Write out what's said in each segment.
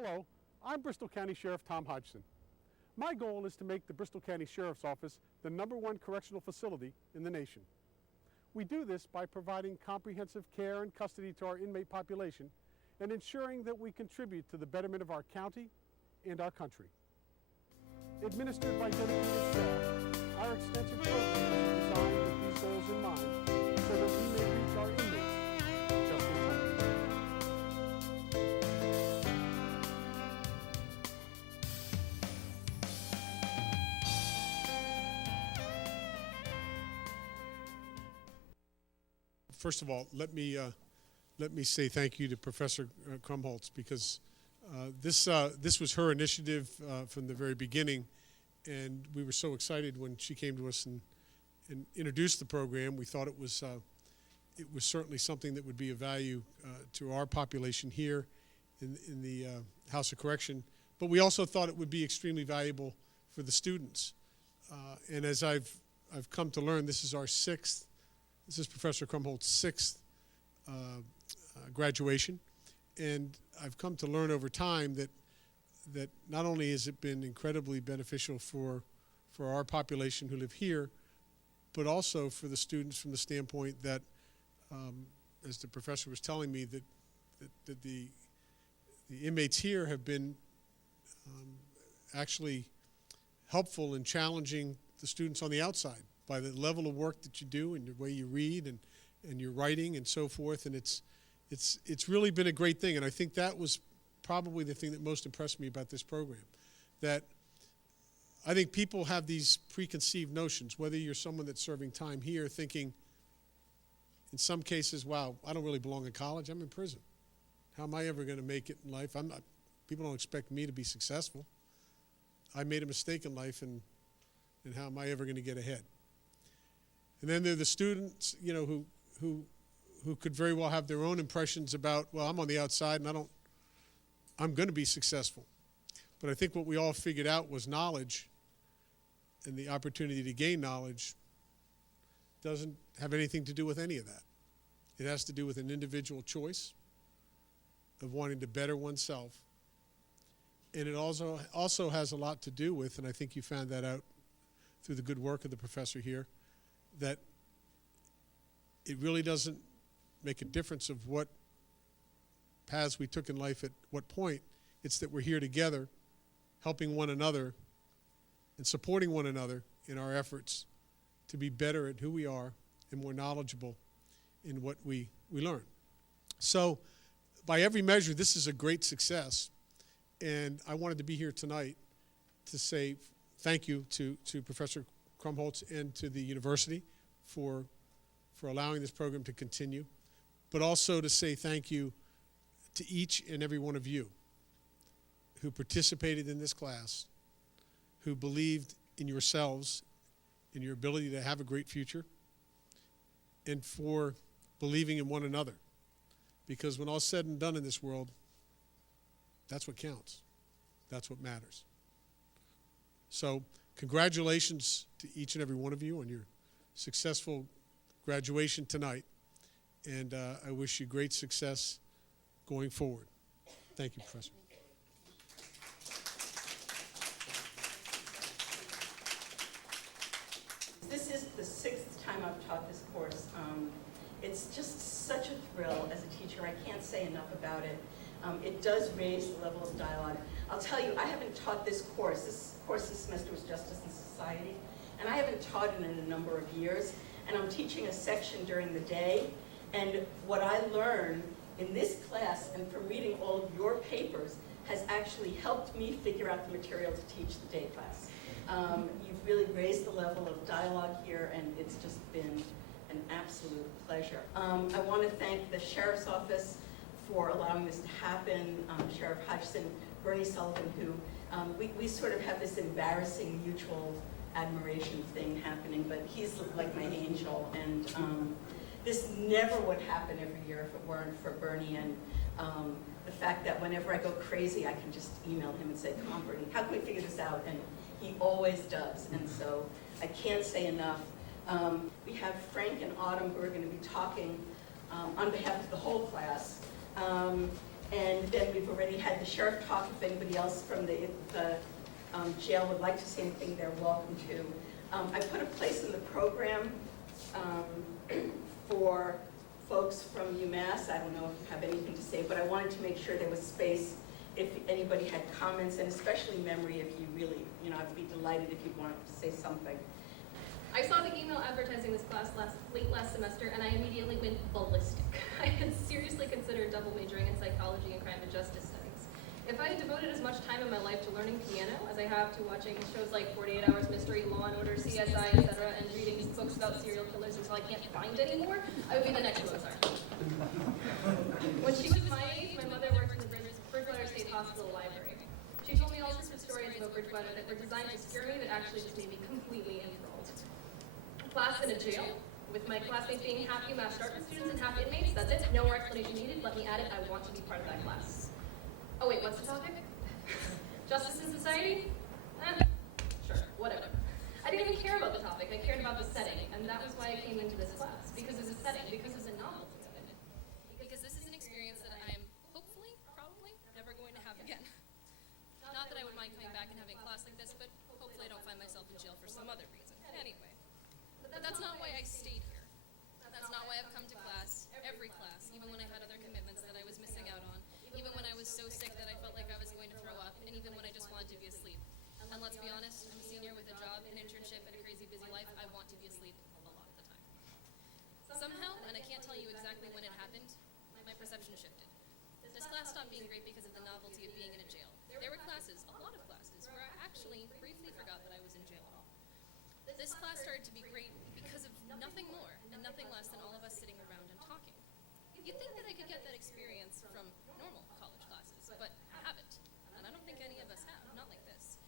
Hello, I'm Bristol County Sheriff Tom Hodgson. My goal is to make the Bristol County Sheriff's Office the #1 correctional facility in the nation. We do this by providing comprehensive care and custody to our inmate population and ensuring that we contribute to the betterment of our county and our country. Administered by dedicated staff, our extensive programs are designed with these goals in mind so that we may reach our inmates just in time. First of all, let me say thank you to Professor Krumholtz, because this was her initiative from the very beginning, and we were so excited when she came to us and introduced the program. We thought it was certainly something that would be of value to our population here in the House of Correction, but we also thought it would be extremely valuable for the students. And as I've come to learn, this is Professor Krumholtz's sixth graduation, and I've come to learn over time that not only has it been incredibly beneficial for our population who live here, but also for the students from the standpoint that, as the professor was telling me, that the inmates here have been actually helpful in challenging the students on the outside by the level of work that you do and the way you read and your writing and so forth. And it's really been a great thing. And I think that was probably the thing that most impressed me about this program. That I think people have these preconceived notions, whether you're someone that's serving time here thinking, in some cases, wow, I don't really belong in college, I'm in prison. How am I ever going to make it in life? People don't expect me to be successful. I made a mistake in life, and how am I ever going to get ahead? And then there are the students, who could very well have their own impressions about, well, I'm on the outside and I'm going to be successful. But I think what we all figured out was knowledge and the opportunity to gain knowledge doesn't have anything to do with any of that. It has to do with an individual choice of wanting to better oneself. And it also has a lot to do with, and I think you found that out through the good work of the professor here, that it really doesn't make a difference of what paths we took in life at what point. It's that we're here together, helping one another and supporting one another in our efforts to be better at who we are and more knowledgeable in what we learn. So by every measure, this is a great success. And I wanted to be here tonight to say thank you to Professor Krumholtz and to the university for allowing this program to continue, but also to say thank you to each and every one of you who participated in this class, who believed in yourselves, in your ability to have a great future, and for believing in one another. Because when all's said and done in this world, that's what counts. That's what matters. So congratulations to each and every one of you on your successful graduation tonight, and I wish you great success going forward. Thank you, Professor. This is the 6th time I've taught this course. It's just such a thrill as a teacher. I can't say enough about it. It does raise the level of dialogue. I'll tell you, I haven't taught this course. This course this semester was Justice and Society, and I haven't taught it in a number of years. And I'm teaching a section during the day, and what I learned in this class and from reading all of your papers has actually helped me figure out the material to teach the day class. You've really raised the level of dialogue here, and it's just been an absolute pleasure. I want to thank the Sheriff's Office for allowing this to happen, Sheriff Hodgson, Bernie Sullivan, who we sort of have this embarrassing mutual admiration thing happening, but he's like my angel, and this never would happen every year if it weren't for Bernie, and the fact that whenever I go crazy, I can just email him and say, come on, Bernie, how can we figure this out? And he always does, and so I can't say enough. We have Frank and Autumn who are going to be talking on behalf of the whole class, and then we've already had the sheriff talk. If anybody else from the jail would like to say anything, they're welcome to. I put a place in the program for folks from UMass. I don't know if you have anything to say, but I wanted to make sure there was space if anybody had comments, and especially memory, if you really, I'd be delighted if you wanted to say something. I saw the email advertising this class late last semester, and I immediately went ballistic. I had seriously considered double majoring in psychology and crime and justice studies. If I had devoted as much time in my life to learning piano as I have to watching shows like 48 Hours Mystery, Law & Order, CSI, etc., and reading books about serial killers until I can't find any more, I would be the next Mozart. When she was my age, my mother worked in the Bridgewater State Hospital library. She told me all sorts of stories about Bridgewater that were designed to scare me, but actually just made me completely enthralled. Class in a jail, with my classmates being half UMass Dartmouth students and half inmates. That's it. No more explanation needed. Let me add it. I want to be part of that class. Oh wait, what's the topic? Justice in society? Sure, whatever. I didn't even care about the topic. I cared about the setting, and that was why I came into this class. Because of the setting, because of the novelty of it. Because this is an experience that I am hopefully, probably, never going to have again. Not that I would mind coming back and having a class like this, but hopefully I don't find myself in jail for some other reason. Anyway. But that's not why I stayed here. That's not why I've come to class, every class, even when I had other commitments that I was missing out on, even when I was so sick that I felt like I was going to throw up, and even when I just wanted to be asleep. And let's be honest, I'm a senior with a job, an internship, and a crazy busy life. I want to be asleep a lot of the time. Somehow, and I can't tell you exactly when it happened, my perception shifted. This class stopped being great because of the novelty of being in a jail. There were classes, a lot of classes, where I actually briefly forgot that I was in jail at all. This class started to be great because of nothing more and nothing less than all of us sitting around and talking. You'd think that I could get that experience from normal college classes, but I haven't. And I don't think any of us have, not like this.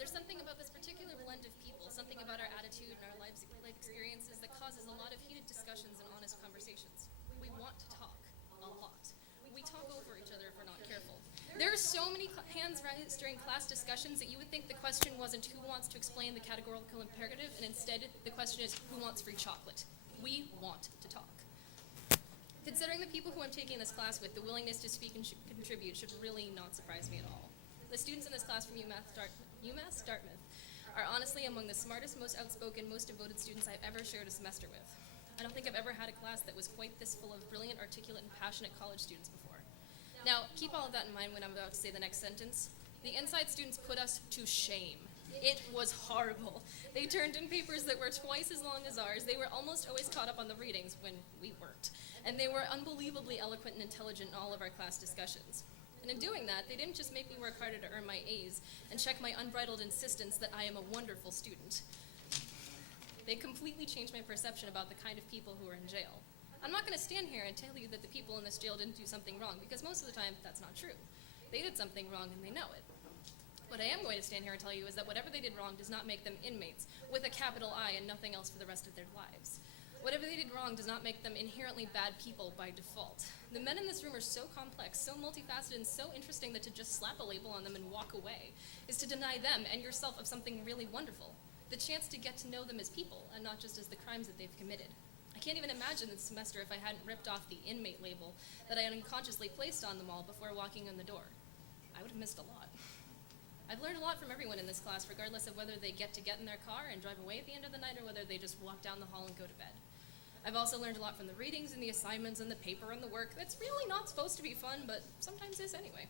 There's something about this particular blend of people, something about our attitude and our life experiences that causes a lot of heated discussions and honest conversations. We want to talk, a lot. We talk over each other if we're not careful. There are so many hands raised during class discussions that you would think the question wasn't who wants to explain the categorical imperative, and instead the question is who wants free chocolate. We want to talk. Considering the people who I'm taking this class with, the willingness to speak and contribute should really not surprise me at all. The students in this class from UMass Dartmouth are honestly among the smartest, most outspoken, most devoted students I've ever shared a semester with. I don't think I've ever had a class that was quite this full of brilliant, articulate, and passionate college students before. Now, keep all of that in mind when I'm about to say the next sentence. The Inside students put us to shame. It was horrible. They turned in papers that were twice as long as ours. They were almost always caught up on the readings when we weren't. And they were unbelievably eloquent and intelligent in all of our class discussions. And in doing that, they didn't just make me work harder to earn my A's and check my unbridled insistence that I am a wonderful student. They completely changed my perception about the kind of people who are in jail. I'm not going to stand here and tell you that the people in this jail didn't do something wrong, because most of the time, that's not true. They did something wrong and they know it. What I am going to stand here and tell you is that whatever they did wrong does not make them inmates, with a capital I and nothing else for the rest of their lives. Whatever they did wrong does not make them inherently bad people by default. The men in this room are so complex, so multifaceted, and so interesting that to just slap a label on them and walk away is to deny them and yourself of something really wonderful, the chance to get to know them as people and not just as the crimes that they've committed. I can't even imagine this semester if I hadn't ripped off the inmate label that I had unconsciously placed on them all before walking in the door. I would have missed a lot. I've learned a lot from everyone in this class, regardless of whether they get in their car and drive away at the end of the night or whether they just walk down the hall and go to bed. I've also learned a lot from the readings and the assignments and the paper and the work that's really not supposed to be fun, but sometimes is anyway.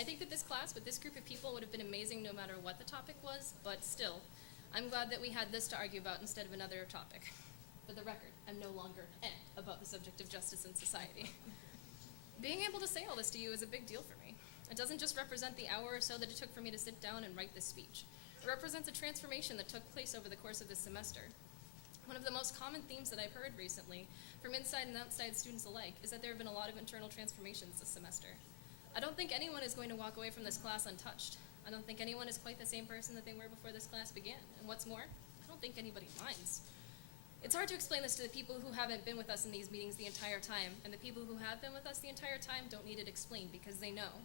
I think that this class with this group of people would have been amazing no matter what the topic was, but still, I'm glad that we had this to argue about instead of another topic. For the record, I'm no longer about the subject of justice in society. Being able to say all this to you is a big deal for me. It doesn't just represent the hour or so that it took for me to sit down and write this speech. It represents a transformation that took place over the course of this semester. One of the most common themes that I've heard recently from inside and outside students alike is that there have been a lot of internal transformations this semester. I don't think anyone is going to walk away from this class untouched. I don't think anyone is quite the same person that they were before this class began. And what's more, I don't think anybody minds. It's hard to explain this to the people who haven't been with us in these meetings the entire time, and the people who have been with us the entire time don't need it explained because they know.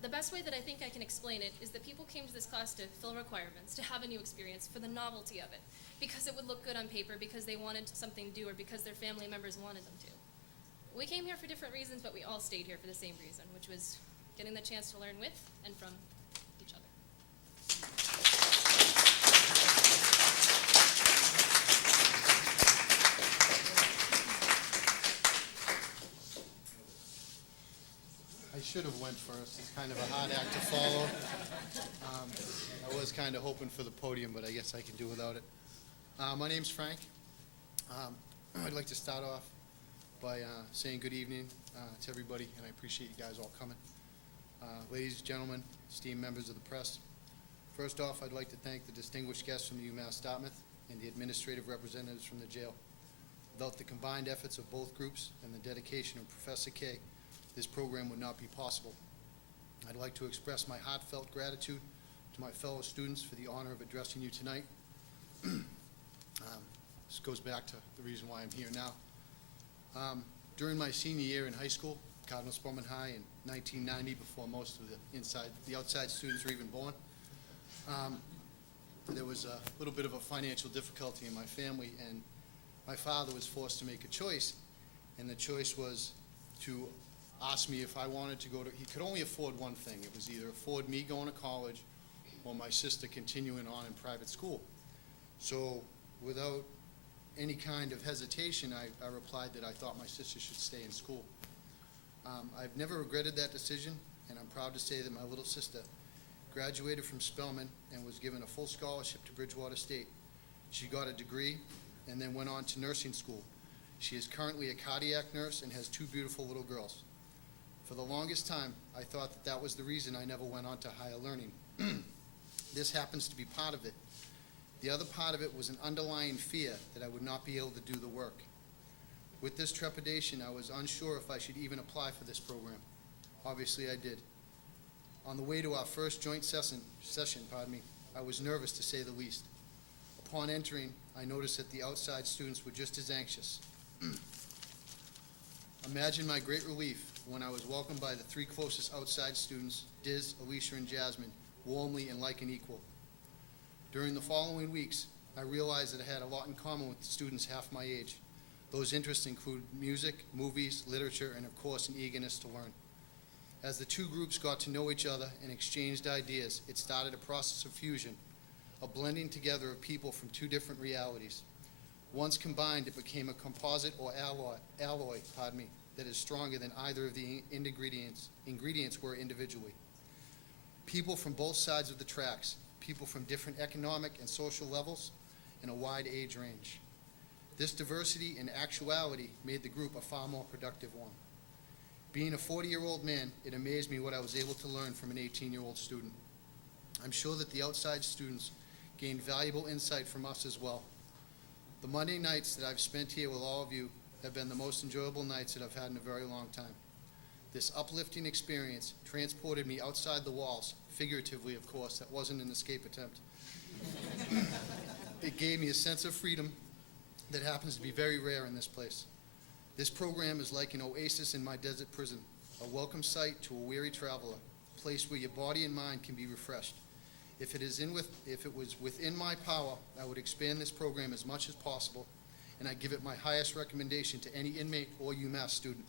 The best way that I think I can explain it is that people came to this class to fill requirements, to have a new experience, for the novelty of it, because it would look good on paper, because they wanted something to do, or because their family members wanted them to. We came here for different reasons, but we all stayed here for the same reason, which was getting the chance to learn with and from each other. I should have went first. It's kind of a hard act to follow. I was kind of hoping for the podium, but I guess I can do without it. My name's Frank. I'd like to start off by saying good evening to everybody, and I appreciate you guys all coming. Ladies and gentlemen, esteemed members of the press, first off, I'd like to thank the distinguished guests from the UMass Dartmouth and the administrative representatives from the jail. Without the combined efforts of both groups and the dedication of Professor K, this program would not be possible. I'd like to express my heartfelt gratitude to my fellow students for the honor of addressing you tonight. This goes back to the reason why I'm here now. During my senior year in high school, Cardinal Spelman High in 1990, before most of the outside students were even born, there was a little bit of a financial difficulty in my family, and my father was forced to make a choice, and the choice was to ask me if I wanted to go to, he could only afford one thing. It was either afford me going to college or my sister continuing on in private school. So without any kind of hesitation, I replied that I thought my sister should stay in school. I've never regretted that decision, and I'm proud to say that my little sister graduated from Spelman and was given a full scholarship to Bridgewater State. She got a degree and then went on to nursing school. She is currently a cardiac nurse and has two beautiful little girls. For the longest time, I thought that that was the reason I never went on to higher learning. This happens to be part of it. The other part of it was an underlying fear that I would not be able to do the work. With this trepidation, I was unsure if I should even apply for this program. Obviously, I did. On the way to our first joint session, I was nervous to say the least. Upon entering, I noticed that the outside students were just as anxious. Imagine my great relief when I was welcomed by the three closest outside students, Diz, Alicia, and Jasmine, warmly and like an equal. During the following weeks, I realized that I had a lot in common with the students half my age. Those interests include music, movies, literature, and of course an eagerness to learn. As the two groups got to know each other and exchanged ideas, it started a process of fusion, a blending together of people from two different realities. Once combined, it became a composite or alloy that is stronger than either of the ingredients were individually. People from both sides of the tracks, people from different economic and social levels, and a wide age range. This diversity in actuality made the group a far more productive one. Being a 40-year-old man, it amazed me what I was able to learn from an 18-year-old student. I'm sure that the outside students gained valuable insight from us as well. The Monday nights that I've spent here with all of you have been the most enjoyable nights that I've had in a very long time. This uplifting experience transported me outside the walls, figuratively, of course. That wasn't an escape attempt. It gave me a sense of freedom that happens to be very rare in this place. This program is like an oasis in my desert prison, a welcome sight to a weary traveler, a place where your body and mind can be refreshed. If it was within my power, I would expand this program as much as possible, and I give it my highest recommendation to any inmate or UMass student.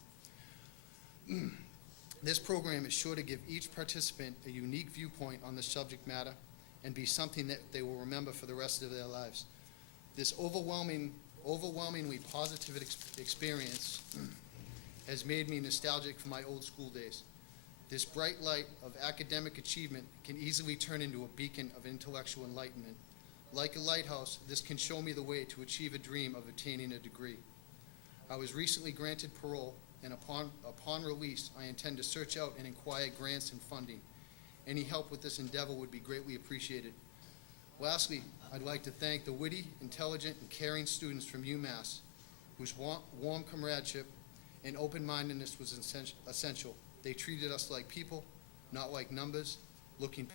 This program is sure to give each participant a unique viewpoint on the subject matter and be something that they will remember for the rest of their lives. This overwhelmingly positive experience has made me nostalgic for my old school days. This bright light of academic achievement can easily turn into a beacon of intellectual enlightenment. Like a lighthouse, this can show me the way to achieve a dream of attaining a degree. I was recently granted parole, and upon release, I intend to search out and inquire grants and funding. Any help with this endeavor would be greatly appreciated. Lastly, I'd like to thank the witty, intelligent, and caring students from UMass, whose warm comradeship and open-mindedness was essential. They treated us like people, not like numbers, looking